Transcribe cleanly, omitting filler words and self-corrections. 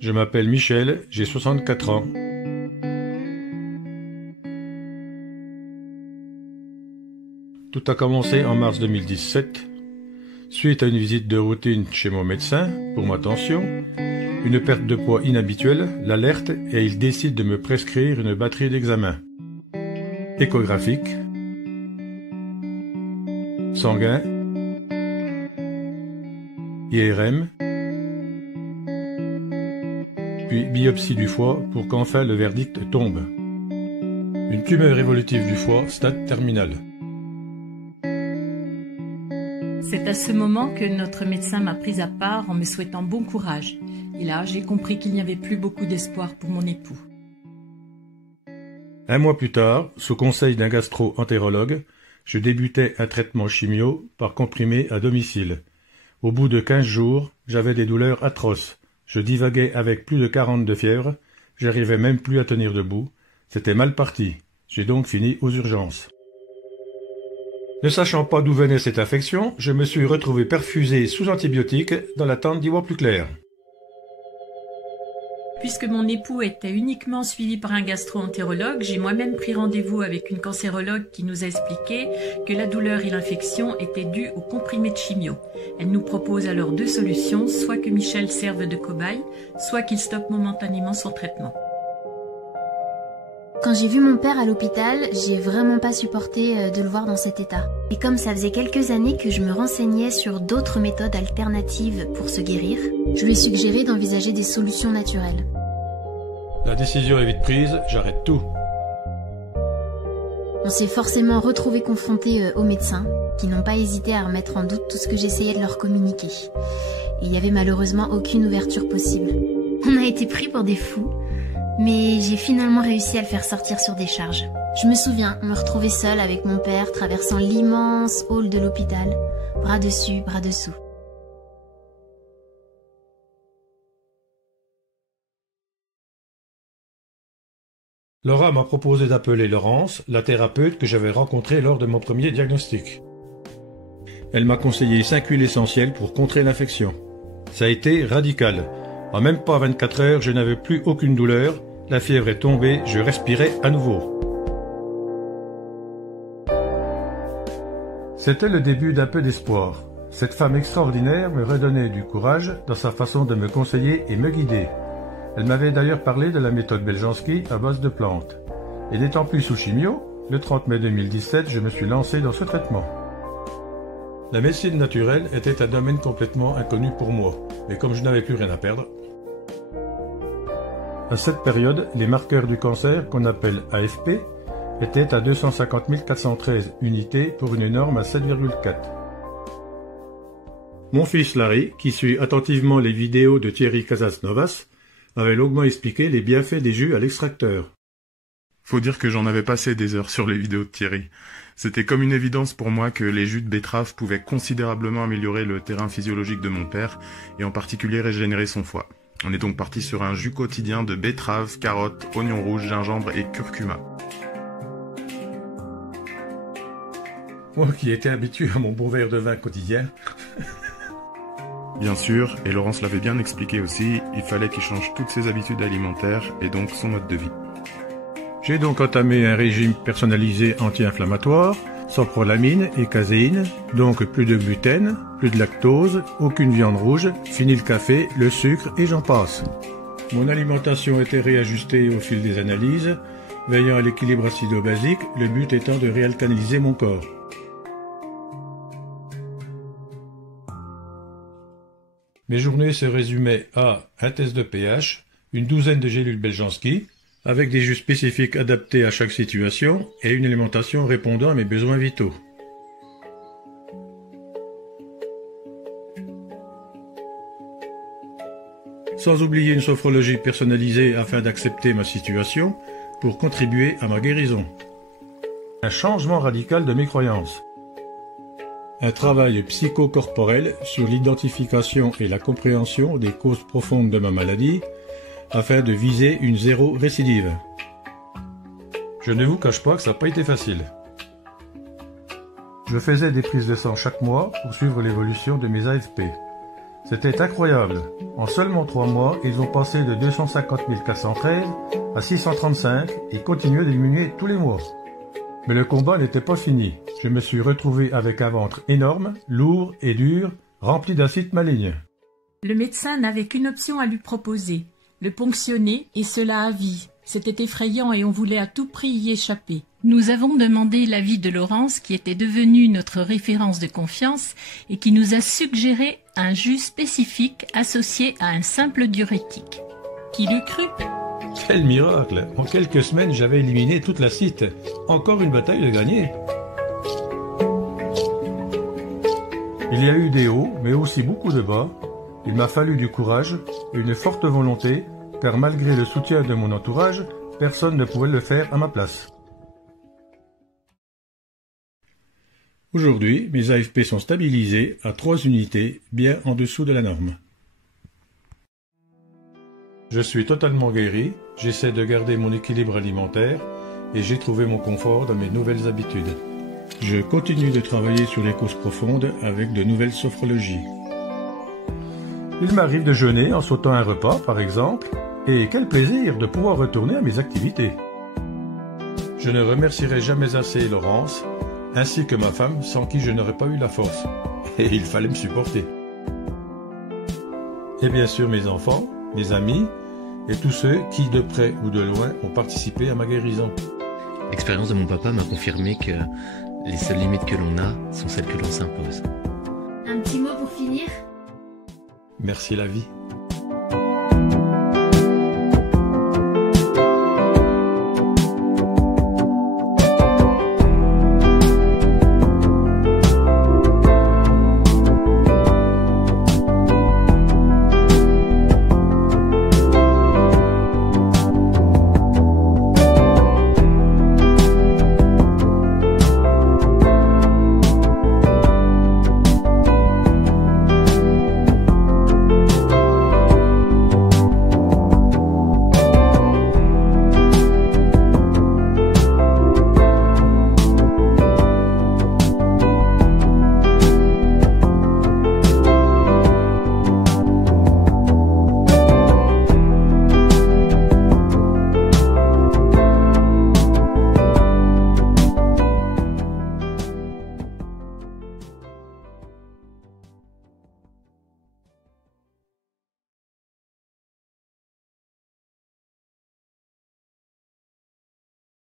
Je m'appelle Michel, j'ai 64 ans. Tout a commencé en mars 2017, suite à une visite de routine chez mon médecin pour ma tension. Une perte de poids inhabituelle l'alerte et il décide de me prescrire une batterie d'examens. Échographique, sanguin, IRM, puis biopsie du foie pour qu'enfin le verdict tombe. Une tumeur évolutive du foie, stade terminal. C'est à ce moment que notre médecin m'a prise à part en me souhaitant bon courage. Et là, j'ai compris qu'il n'y avait plus beaucoup d'espoir pour mon époux. Un mois plus tard, sous conseil d'un gastro-entérologue, je débutais un traitement chimio par comprimé à domicile. Au bout de 15 jours, j'avais des douleurs atroces. Je divaguais avec plus de 40 de fièvre. J'arrivais même plus à tenir debout. C'était mal parti. J'ai donc fini aux urgences. Ne sachant pas d'où venait cette infection, je me suis retrouvé perfusé sous antibiotiques dans l'attente d'y voir plus clair. Puisque mon époux était uniquement suivi par un gastro-entérologue, j'ai moi-même pris rendez-vous avec une cancérologue qui nous a expliqué que la douleur et l'infection étaient dues au comprimé de chimio. Elle nous propose alors deux solutions, soit que Michel serve de cobaye, soit qu'il stoppe momentanément son traitement. Quand j'ai vu mon père à l'hôpital, j'ai vraiment pas supporté de le voir dans cet état. Et comme ça faisait quelques années que je me renseignais sur d'autres méthodes alternatives pour se guérir, je lui ai suggéré d'envisager des solutions naturelles. La décision est vite prise, j'arrête tout. On s'est forcément retrouvés confrontés aux médecins, qui n'ont pas hésité à remettre en doute tout ce que j'essayais de leur communiquer. Et il y avait malheureusement aucune ouverture possible. On a été pris pour des fous. Mais j'ai finalement réussi à le faire sortir sur des charges. Je me souviens me retrouver seule avec mon père traversant l'immense hall de l'hôpital, bras dessus, bras dessous. Laura m'a proposé d'appeler Laurence, la thérapeute que j'avais rencontrée lors de mon premier diagnostic. Elle m'a conseillé 5 huiles essentielles pour contrer l'infection. Ça a été radical. En même pas 24 heures, je n'avais plus aucune douleur, la fièvre est tombée, je respirais à nouveau. C'était le début d'un peu d'espoir. Cette femme extraordinaire me redonnait du courage dans sa façon de me conseiller et me guider. Elle m'avait d'ailleurs parlé de la méthode Beljanski à base de plantes. Et n'étant plus sous chimio, le 30 mai 2017, je me suis lancé dans ce traitement. La médecine naturelle était un domaine complètement inconnu pour moi, mais comme je n'avais plus rien à perdre, à cette période, les marqueurs du cancer, qu'on appelle AFP, étaient à 250 413 unités pour une norme à 7,4. Mon fils Larry, qui suit attentivement les vidéos de Thierry Casasnovas, avait longuement expliqué les bienfaits des jus à l'extracteur. Faut dire que j'en avais passé des heures sur les vidéos de Thierry. C'était comme une évidence pour moi que les jus de betterave pouvaient considérablement améliorer le terrain physiologique de mon père, et en particulier régénérer son foie. On est donc parti sur un jus quotidien de betterave, carottes, oignons rouges, gingembre et curcuma. Moi qui étais habitué à mon bon verre de vin quotidien. Bien sûr, et Laurence l'avait bien expliqué aussi, il fallait qu'il change toutes ses habitudes alimentaires et donc son mode de vie. J'ai donc entamé un régime personnalisé anti-inflammatoire, sans prolamine et caséine, donc plus de gluten, plus de lactose, aucune viande rouge, fini le café, le sucre et j'en passe. Mon alimentation était réajustée au fil des analyses, veillant à l'équilibre acido-basique, le but étant de réalcaliniser mon corps. Mes journées se résumaient à un test de pH, une douzaine de gélules Beljanski, avec des jus spécifiques adaptés à chaque situation et une alimentation répondant à mes besoins vitaux. Sans oublier une sophrologie personnalisée afin d'accepter ma situation pour contribuer à ma guérison. Un changement radical de mes croyances. Un travail psychocorporel sur l'identification et la compréhension des causes profondes de ma maladie afin de viser une zéro récidive. Je ne vous cache pas que ça n'a pas été facile. Je faisais des prises de sang chaque mois pour suivre l'évolution de mes AFP. C'était incroyable. En seulement 3 mois, ils ont passé de 250 413 à 635 et continuaient de diminuer tous les mois. Mais le combat n'était pas fini. Je me suis retrouvé avec un ventre énorme, lourd et dur, rempli d'acides malignes. Le médecin n'avait qu'une option à lui proposer, le ponctionner, et cela à vie. C'était effrayant et on voulait à tout prix y échapper. Nous avons demandé l'avis de Laurence, qui était devenue notre référence de confiance et qui nous a suggéré un jus spécifique associé à un simple diurétique. Qui l'eût cru? Quel miracle! En quelques semaines, j'avais éliminé toute l'acide. Encore une bataille de gagner. Il y a eu des hauts, mais aussi beaucoup de bas. Il m'a fallu du courage et une forte volonté, car malgré le soutien de mon entourage, personne ne pouvait le faire à ma place. Aujourd'hui, mes AFP sont stabilisés à 3 unités, bien en dessous de la norme. Je suis totalement guéri, j'essaie de garder mon équilibre alimentaire et j'ai trouvé mon confort dans mes nouvelles habitudes. Je continue de travailler sur les causes profondes avec de nouvelles sophrologies. Il m'arrive de jeûner en sautant un repas, par exemple, et quel plaisir de pouvoir retourner à mes activités. Je ne remercierai jamais assez Laurence, ainsi que ma femme, sans qui je n'aurais pas eu la force. Et il fallait me supporter. Et bien sûr mes enfants, mes amis, et tous ceux qui, de près ou de loin, ont participé à ma guérison. L'expérience de mon papa m'a confirmé que les seules limites que l'on a sont celles que l'on s'impose. Un petit mot pour finir? Merci la vie.